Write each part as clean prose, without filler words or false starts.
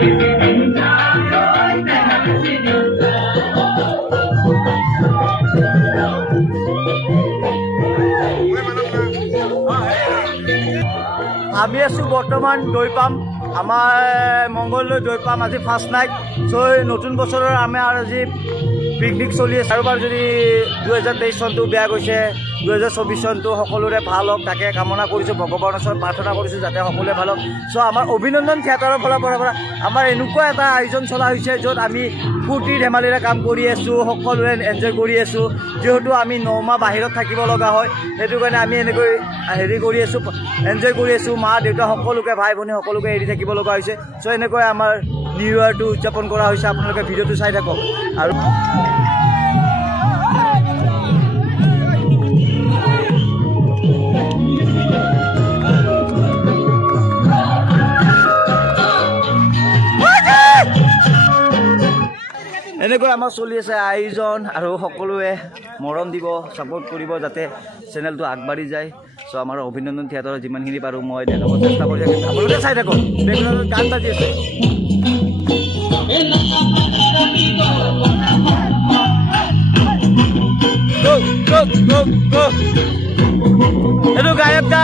আমি আছো বৰ্তমান দৈপাম আমাৰ মংগলদৈ দৈপাম আজি ফাৰ্ষ্ট নাইট নতুন বছৰৰ আমাৰ আজি পিকনিক চলি আছে কাৰোবাৰ যদি 2023 চনটো বেয়া গৈছে 2024 চনটো সকলোৰে ভাল হওক তাকে কামনা কৰিছোঁ ভগৱানৰ ওচৰত প্ৰাৰ্থনা কৰিছোঁ যাতে সকলোৰে ভাল হওক আমাৰ অভিনন্দন থিয়েটাৰৰ ফালৰ পৰা আমাৰ এনেকুৱা এটা আয়োজন চলা হৈছে য'ত আমি ফূৰ্তি ধেমালিৰে কাম কৰি আছোঁ সকলোৱে এনজয় কৰি আছোঁ যিহেতু আমি 9 মাহ বাহিৰত থাকিব লগা হয় সেইটো কাৰণে আমি এনেকৈ কৰি আছোঁ এনজয় কৰি আছোঁ মা দেউতা সকলোকে ভাই ভনী সকলোকে এৰি থাকিব লগা হৈছে এনেকৈ আমাৰ নিউ ইয়াৰটো উদযাপন কৰা হৈছে আপোনালোকে ভিডিঅ'টো চাই থাকক আৰু এনেকৈ আমাৰ চলি আছে আয়োজন আৰু সকলোৱে মৰম দিব সাপোৰ্ট কৰিব যাতে চেনেলটো আগবাঢ়ি যায় আমাৰ অভিনন্দন থিয়েটাৰৰ যিমানখিনি পাৰোঁ মই দেখাব চেষ্টা কৰি থাকিম আপোনালোকে চাই থাকক বেকগ্ৰাউণ্ডত গান বাজি আছে এইটো গায়ক দা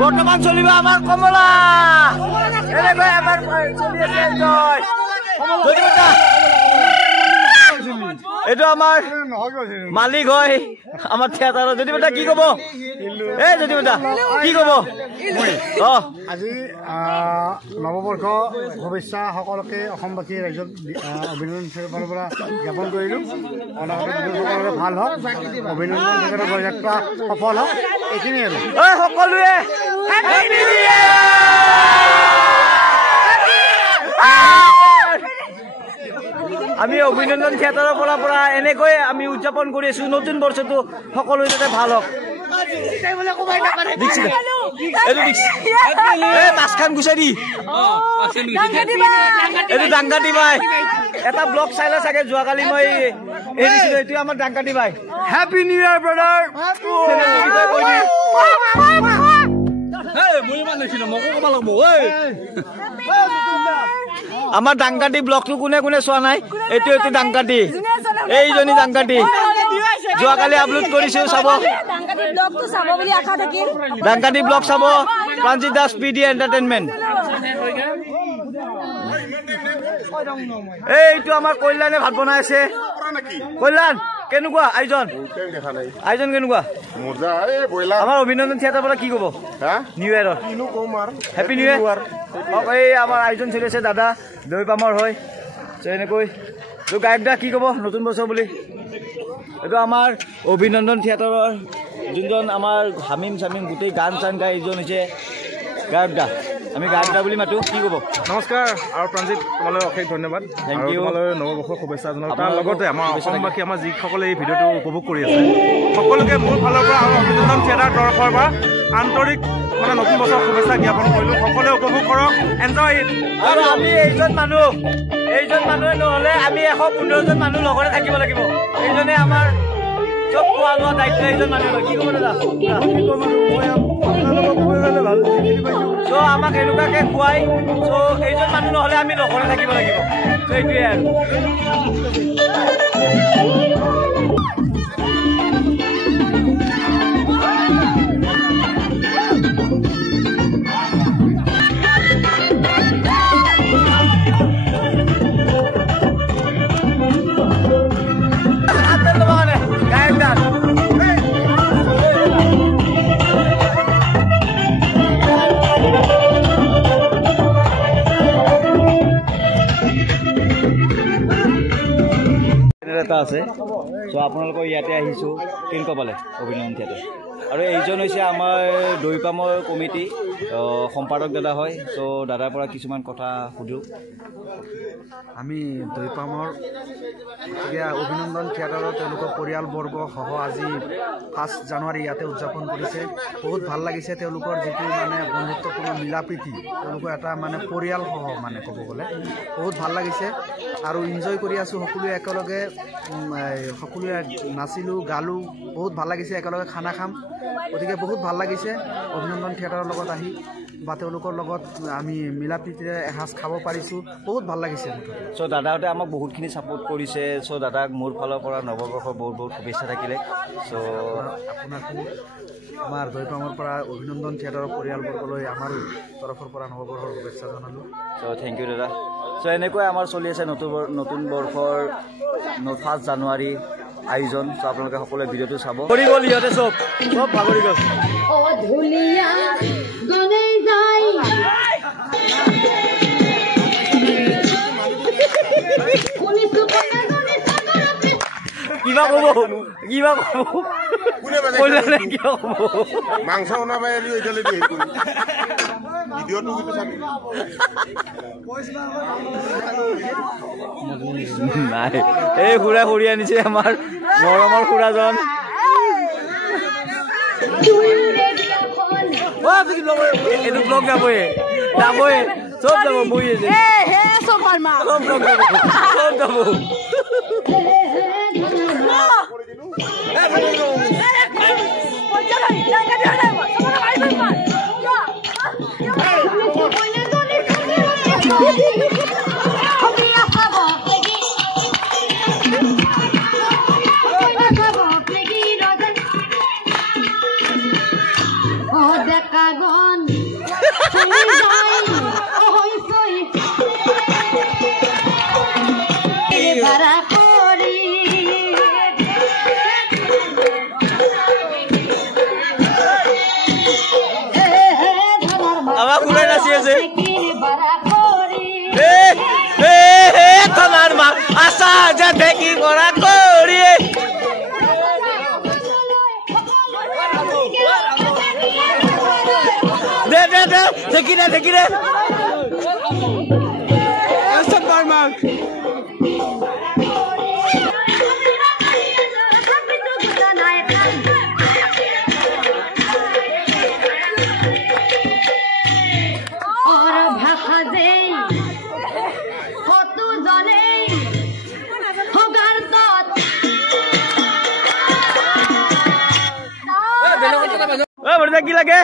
বৰ্তমান চলিব আমাৰ কমলা এনেকৈ আমাৰ চলি আছে এনজয় এইটো আমাৰ মালিক হয় আমাৰ থিয়েটাৰৰ যদি বেটা কি ক'ব এই যদি বেটা কি ক'ব আজি নৱবৰ্ষ শুভেচ্ছা সকলোকে অসমবাসী ৰাইজক অভিনন্দন ফালৰ পৰা জ্ঞাপন কৰিলোঁ সকলোৰে ভাল হওক অভিনন্দন থিয়েটাৰৰ বৰযাত্ৰা সফল হওক এইখিনিয়ে আৰু সকলোৱে আমি অভিনন্দন থিয়েটাৰৰ পৰা এনেকৈ আমি উদযাপন কৰি আছো নতুন বৰ্ষটো সকলো যাতে ভাল হওক মাছখান গুচাই দি এইটো ডাংকাটি বাই এটা ব্লগ চাইলে চাগে যোৱাকালি মই এৰিছিলো এইটো আমাৰ ডাংকাটি বাই হেপী নিউ ইয়াৰ ব্ৰাদাৰ আমাৰ ডাংকাটি ব্লগটো কোনে কোনে চোৱা নাই এইটো এইটো ডাংকাটি এইজনী ডাংকাটি যোৱাকালি আপলোড কৰিছো চাব ডাংকাটি ব্লগ চাব প্ৰাঞ্জিত দাস পিডি এণ্টাৰটেইনমেণ্ট এইটো আমাৰ কল্যাণে ভাত বনাই আছে কল্যাণ কেনেকুৱা আয়োজন কেনেকুৱা আমাৰ অভিনন্দন থিয়েটাৰৰ পৰা কি ক'ব নিউ ইয়াৰৰ হেপী নিউ ইয়াৰ এই আমাৰ আয়োজন চলি আছে দাদা দৈপামৰ হয় এনেকৈ গায়ক দা কি ক'ব নতুন বছৰ বুলি এইটো আমাৰ অভিনন্দন থিয়েটাৰৰ যোনজন আমাৰ হামিম চামিম গোটেই গান চান গাই এইজন হৈছে গায়ক দা আমি গায়ক দা বুলি মাতো কি ক'ব নমস্কাৰ আৰু প্ৰাঞ্জিত তোমালৈ অশেষ ধন্যবাদ থেংক ইউ তোমালৈ নৱবৰ্ষৰ শুভেচ্ছা জনাওঁ তাৰ লগতে আমাৰ অসমবাসী আমাৰ যিসকলে এই ভিডিঅ'টো উপভোগ কৰি আছে সকলোকে মোৰ ফালৰ পৰা আৰু অভিনন্দন থিয়েটাৰ তৰফৰ পৰা আন্তৰিক মানে নতুন বছৰ শুভেচ্ছা জ্ঞাপন কৰিলোঁ সকলোৱে উপভোগ কৰক এনজয় ইট আৰু আমি এইজন মানুহে নহ'লে আমি 115জন মানুহ লগতে থাকিব লাগিব এইজনে আমাৰ চব খোৱা লোৱা দায়িত্ব এইজন মানুহ কি ক'ব দাদা আমাক এনেকুৱাকে খুৱাই এইজন মানুহ নহ'লে আমি লগতে থাকিব লাগিব সেইটোৱে আৰু এটা আছে। চ' আপোনালোকৰ ইয়াতে আহিছোঁ, কেনেকুৱা পালে অভিনন্দন থিয়েটাৰ? আৰু এইজন হৈছে আমাৰ দৈপামৰ কমিটি সম্পাদক দাদা হয়। চ' দাদাৰ পৰা কিছুমান কথা সুধোঁ। আমি দৈপামৰ অভিনন্দন থিয়েটাৰৰ তেওঁলোকৰ পৰিয়ালবৰ্গসহ আজি 5 জানুৱাৰী ইয়াতে উদযাপন কৰিছে। বহুত ভাল লাগিছে তেওঁলোকৰ যিটো মানে বন্ধুত্বপূৰ্ণ মিলা প্ৰীতি, তেওঁলোকৰ এটা মানে পৰিয়ালসহ মানে ক'ব গ'লে বহুত ভাল লাগিছে আৰু এনজয় কৰি আছোঁ। সকলোৱে একেলগে সকলোৱে নাচিলোঁ, গালোঁ, বহুত ভাল লাগিছে। একেলগে খানা খাম, গতিকে বহুত ভাল লাগিছে অভিনন্দন থিয়েটাৰৰ লগত আহি বা তেওঁলোকৰ লগত আমি মিলা প্ৰীতিৰে এসাঁজ খাব পাৰিছোঁ, বহুত ভাল লাগিছে। চ' দাদাহঁতে আমাক বহুতখিনি ছাপোৰ্ট কৰিছে। চ' দাদাক মোৰ ফালৰ পৰা নৱবৰ্ষৰ বহুত বহুত শুভেচ্ছা থাকিলে। চ' আপোনাকো আমাৰ দৈপামৰ পৰা অভিনন্দন থিয়েটাৰৰ পৰিয়ালবৰ্গলৈ আমাৰ তৰফৰ পৰা নৱবৰ্ষৰ শুভেচ্ছা জনালোঁ। চ' থেংক ইউ দাদা। চ' এনেকৈ আমাৰ চলি আছে নতুন বৰ্ষৰ 5 জানুৱাৰী আয়োজন। চ' আপোনালোকে সকলোৱে ভিডিঅ'টো চাব। ভাগৰি গ'ল ইহঁতে, চব ভাগৰি গ'ল। কিবা ক'ব কিবা ক'ব মাংস বনাবাই এতিয়ালৈকে ভিডিঅ'টো কিন্তু চাবি নাই। এই খুৰা খুৰী আনিছে আমাৰ মৰমৰ খুৰাজন। এইটো ব্লগ যাবই যাবই, চব যাব, বহি আছে চব ব্লগ যাব, চব যাব। আমাৰ খুৰাই নাচি আছে। তোমাৰ মা আছা যাতে কি কৰা কৰি দে দে দে দেখি দে দেখি দে কি লাগে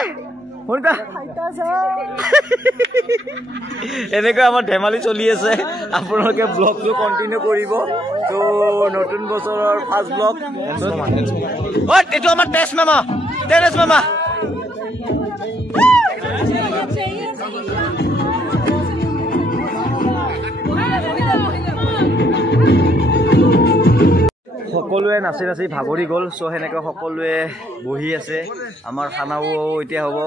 এনেকৈ আমাৰ ধেমালি চলি আছে। আপোনালোকে ব্লগটো কণ্টিনিউ কৰিব। ত' নতুন বছৰৰ ফাৰ্ষ্ট ব্লগ এইটো আমাৰ টেষ্ট মামা সকলোৱে নাচি নাচি ভাগৰি গ'ল। চ' সেনেকৈ সকলোৱে বহি আছে। আমাৰ খানাও এতিয়া হ'ব।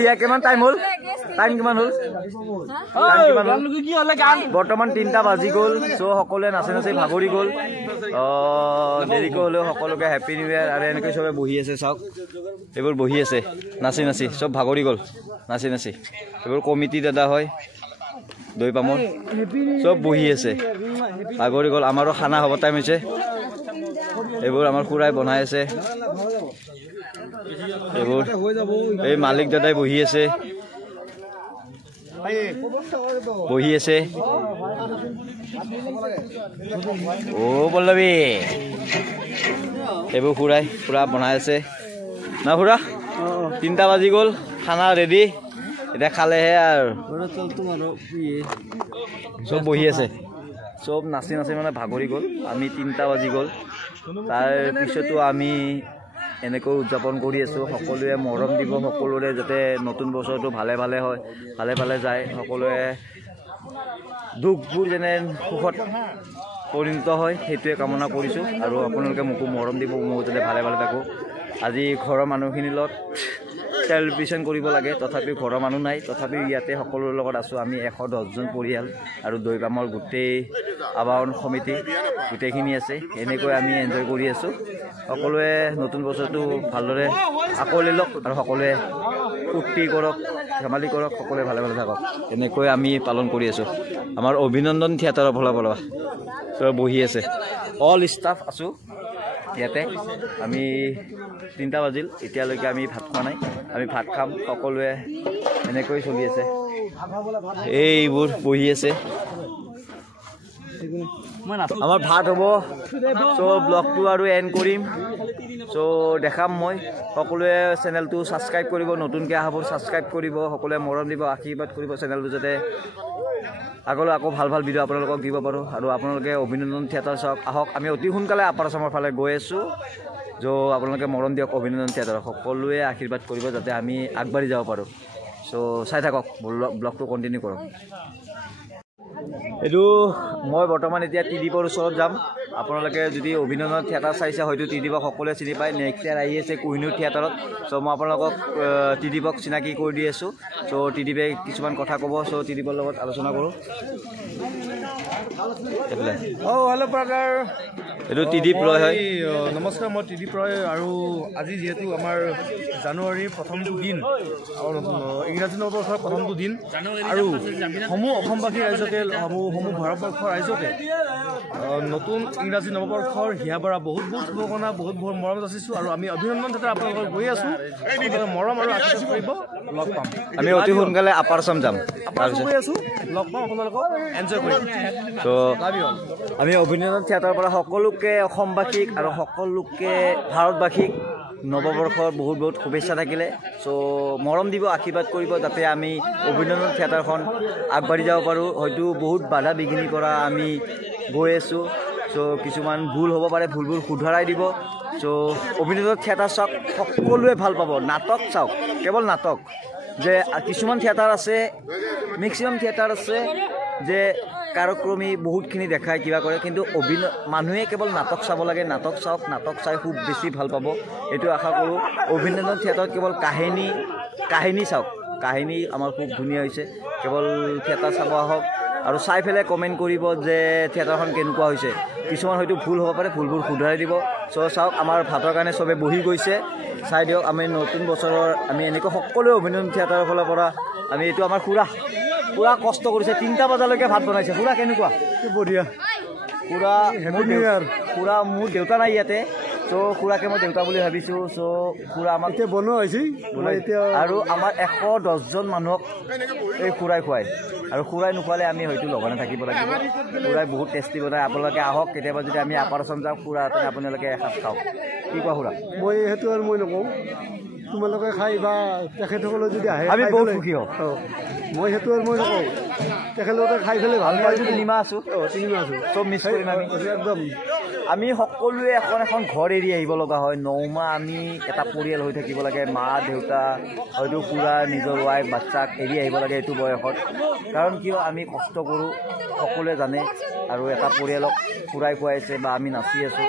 হিয়া কিমান টাইম হ'ল? বৰ্তমান 3টা বাজি গ'ল। চ' সকলোৱে নাচি নাচি ভাগৰি গ'ল। দেৰিকৈ হ'লেও সকলোকে হেপী নিউ ইয়েৰ। আৰু এনেকৈ চবে বহি আছে, চাওক এইবোৰ বহি আছে নাচি নাচি, চব ভাগৰি গ'ল নাচি নাচি। এইবোৰ কমিটি দাদা হয় দৈপামৰ, চব বহি আছে ভাগৰি গ'ল। আমাৰো খানা হ'ব টাইম হৈছে। এইবোৰ আমাৰ খুৰাই বনাই আছে। এইবোৰ এই মালিক দাদাই বহি আছে। পল্লৱী এইবোৰ খুৰাই পুৰা বনাই আছে না খুৰা? 3টা বাজি গ'ল, খানা ৰেডি, এতিয়া খালেহে আৰু। চব বহি আছে, চব নাচি নাচি মানে ভাগৰি গ'ল। আমি 3টা বাজি গ'ল। তাৰ পিছতো আমি এনেকৈ উদযাপন কৰি আছোঁ। সকলোৱে মৰম দিব, সকলোৰে যাতে নতুন বছৰটো ভালে ভালে হয়, ভালে ভালে যায়। সকলোৱে দুখবোৰ যেনে সুখত পৰিণত হয় সেইটোৱে কামনা কৰিছোঁ। আৰু আপোনালোকে মোকো মৰম দিব, ময়ো যাতে ভালে ভালে থাকোঁ। আজি ঘৰৰ মানুহখিনিৰ লগত চেলিব্ৰেশ্যন কৰিব লাগে, তথাপিও ঘৰৰ মানুহ নাই। তথাপিও ইয়াতে সকলোৰে লগত আছোঁ আমি 110জন পৰিয়াল আৰু দৈপামৰ গোটেই আবাহন সমিতি গোটেইখিনি আছে এনেকৈ আমি এনজয় কৰি আছোঁ সকলোৱে নতুন বছৰটো ভালদৰে আঁকোৱালি লওক আৰু সকলোৱে ফূৰ্তি কৰক ধেমালি কৰক সকলোৱে ভালে ভালে থাকক এনেকৈ আমি পালন কৰি আছোঁ আমাৰ অভিনন্দন থিয়েটাৰৰ ফালৰ পৰা বহি আছে অল ষ্টাফ আছোঁ ইয়াতে আমি 3টা বাজিল এতিয়ালৈকে আমি ভাত খোৱা নাই আমি ভাত খাম সকলোৱে এনেকৈ চলি আছে এইবোৰ বহি আছে আমাৰ ভাত হ'ব চ' ব্লগটো আৰু এণ্ড কৰিম চ' দেখাম মই সকলোৱে চেনেলটো ছাবস্ক্ৰাইব কৰিব নতুনকৈ অহাবোৰ ছাবস্ক্ৰাইব কৰিব সকলোৱে মৰম দিব আশীৰ্বাদ কৰিব চেনেলটো যাতে আগলৈ আকৌ ভাল ভাল ভিডিঅ' আপোনালোকক দিব পাৰোঁ আৰু আপোনালোকে অভিনন্দন থিয়েটাৰ চাওক আহক আমি অতি সোনকালে আপাৰ আচামৰ ফালে গৈ আছোঁ য' আপোনালোকে মৰম দিয়ক অভিনন্দন থিয়েটাৰক সকলোৱে আশীৰ্বাদ কৰিব যাতে আমি আগবাঢ়ি যাব পাৰোঁ চ' চাই থাকক ব্লগটো কণ্টিনিউ কৰক এইটো মই বৰ্তমান এতিয়া ত্ৰিদীপৰ ওচৰত যাম আপোনালোকে যদি অভিনন্দন থিয়েটাৰ চাইছে হয়তো ত্ৰিদীপক সকলোৱে চিনি পায় নেক্সট ইয়াৰ আহি আছে কোহিনুৰ থিয়েটাৰত চ' মই আপোনালোকক ত্ৰিদীপক চিনাকি কৰি দি আছোঁ চ' ত্ৰিদীপে কিছুমান কথা ক'ব চ' ত্ৰিদীপৰ লগত আলোচনা কৰোঁ হেল্ল' ব্ৰাদাৰ এইটো ত্ৰিদীপ ৰয় হয় নমস্কাৰ মই ত্ৰিদীপ ৰয় আৰু আজি যিহেতু আমাৰ জানুৱাৰীৰ প্ৰথমটো দিন আৰু ইংৰাজী নৱবৰ্ষৰ প্ৰথমটো দিন আৰু সমূহ অসমবাসী ৰাইজকে সমূহ ভাৰতবৰ্ষৰ ৰাইজকে নতুন ইংৰাজী নৱবৰ্ষৰ হিয়াবৰা বহুত বহুত শুভকামনা বহুত বহুত মৰম যাচিছোঁ আৰু আমি অভিনন্দন থিয়েটাৰ আপোনালোকক গৈ আছোঁ মৰম আৰু আশীৰ্বাদ কৰিব লগ পাম আমি অতি সোনকালে আপাৰ আচাম যাম তাৰপিছত গৈ আছোঁ লগ পাম আপোনালোকক এনজয় কৰিম চ' আমি অভিনন্দন থিয়েটাৰৰ পৰা সকলোকে অসমবাসীক আৰু সকলোকে ভাৰতবাসীক নৱবৰ্ষৰ বহুত বহুত শুভেচ্ছা থাকিলে চ' মৰম দিব আশীৰ্বাদ কৰিব যাতে আমি অভিনন্দন থিয়েটাৰখন আগবাঢ়ি যাব পাৰোঁ হয়তো বহুত বাধা বিঘিনিৰ পৰা আমি গৈ আছোঁ চ' কিছুমান ভুল হ'ব পাৰে ভুলবোৰ শুধৰাই দিব চ' অভিনন্দন থিয়েটাৰ চাওক সকলোৱে ভাল পাব নাটক চাওক কেৱল নাটক যে কিছুমান থিয়েটাৰ আছে মেক্সিমাম থিয়েটাৰ আছে যে কাৰ্যক্ৰমী বহুতখিনি দেখায় কিবা কৰে কিন্তু মানুহে কেৱল নাটক চাব লাগে নাটক চাওক নাটক চাই খুব বেছি ভাল পাব এইটো আশা কৰোঁ অভিনন্দন থিয়েটাৰত কেৱল কাহিনী চাওক কাহিনী আমাৰ খুব ধুনীয়া হৈছে কেৱল থিয়েটাৰ চাব আহক আৰু চাই পেলাই কমেণ্ট কৰিব যে থিয়েটাৰখন কেনেকুৱা হৈছে কিছুমান হয়তো ভুল হ'ব পাৰে ভুলবোৰ শুধৰাই দিব চ' চাওক আমাৰ ভাতৰ কাৰণে চবে বহি গৈছে চাই দিয়ক আমি নতুন বছৰৰ আমি এনেকৈ সকলোৱে অভিনন্দন থিয়েটাৰৰ ফালৰ পৰা আমি এইটো আমাৰ পুৰা কষ্ট কৰিছে 3টা বজালৈকে ভাত বনাইছে পুৰা কেনেকুৱা বঢ়িয়া পুৰা মোৰ দেউতা নাই ইয়াতে চ' খুৰাকে মই দেউতা বুলি ভাবিছোঁ চ' খুৰা আমাক এতিয়া বনোৱা হৈছে এতিয়া আৰু আমাৰ 110জন মানুহক এই খুৰাই খুৱায় আৰু খুৰাই নোখোৱালে আমি হয়তো লঘনে থাকিব লাগিব খুৰাই বহুত টেষ্টি বনায় আপোনালোকে আহক কেতিয়াবা যদি আমি আপাৰ আচাম যাওঁ খুৰা তেনে আপোনালোকে এসাঁজ খাওক কি কোৱা খুৰা মই সেইটো আৰু মই নকওঁ তোমালোকে খাই বা তেখেতসকলে যদি আহে আমি বহুত সুখী হওঁ মই সেইটো আৰু মই নকওঁ তেখেতলোকে খাই পেলাই ভাল পায় যদি নিমা আছোঁ চব মিছ কৰিম আমি একদম আমি সকলোৱে এখন ঘৰ এৰি আহিব লগা হয় 9 মাহ আমি এটা পৰিয়াল হৈ থাকিব লাগে মা দেউতা হয়তো খুৰা নিজৰ ৱাইফ বাচ্চাক এৰি আহিব লাগে এইটো বয়সত কাৰণ কিয় আমি কষ্ট কৰোঁ সকলোৱে জানে আৰু এটা পৰিয়ালক খুৰাই খুৱাইছে বা আমি নাচি আছোঁ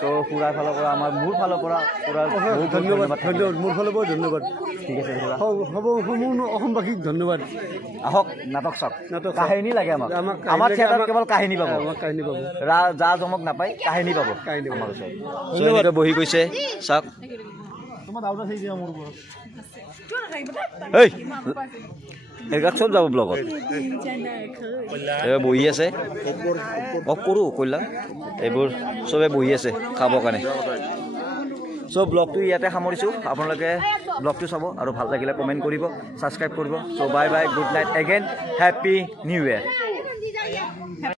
ত' খুৰাৰ ফালৰ পৰা আমাৰ মোৰ ফালৰ পৰা খুৰাৰ ধন্যবাদ মোৰ ফালৰ পৰা ধন্যবাদ ঠিক আছে খুৰা হ'ব সমূহ অসমবাসীক ধন্যবাদ আহক নাটক চাওক কাহিনী লাগে আমাক আমাৰ থিয়েটাৰত কেৱল কাহিনী পাব কাহিনী পাব যা জমক নাপায় কাহিনী পাব আমাৰ ওচৰত বহি গৈছে চাওক এইবিলাক চব যাব ব্লগত বহি আছে অফ কৰোঁ কল্যাণ এইবোৰ চবে বহি আছে খাবৰ কাৰণে চ' ব্লগটো ইয়াতে সামৰিছোঁ আপোনালোকে ব্লগটো চাব আৰু ভাল লাগিলে কমেণ্ট কৰিব ছাবস্ক্ৰাইব কৰিব so' bye bye good night again happy new year